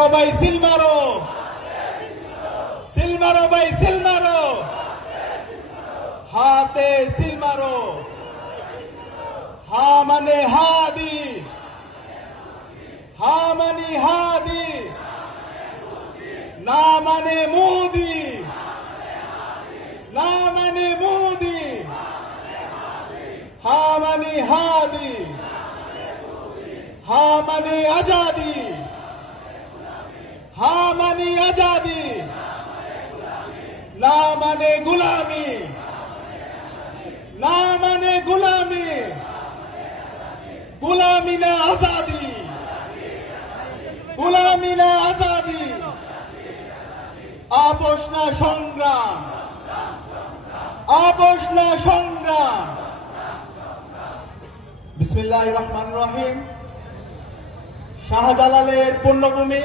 মারো ভাই সিল মারো, সিল মারো ভাই সিল মারো, হাতে সিল মারো। হা মানে হাদি, হা মানে হাদি, না মানে মোদি, না মানে মোদি, হা মানে হাদি, হা মানে আজাদি, হা মানে আজাদি, না মানে গুলামি, না মানে গুলামি, গুলামি না আজাদি, গুলামি না আজাদি, আপোষ না সংগ্রাম, আপোষ না সংগ্রাম। বিসমিল্লাহির রহমানির রহিম। শাহজালালের পুণ্যভূমি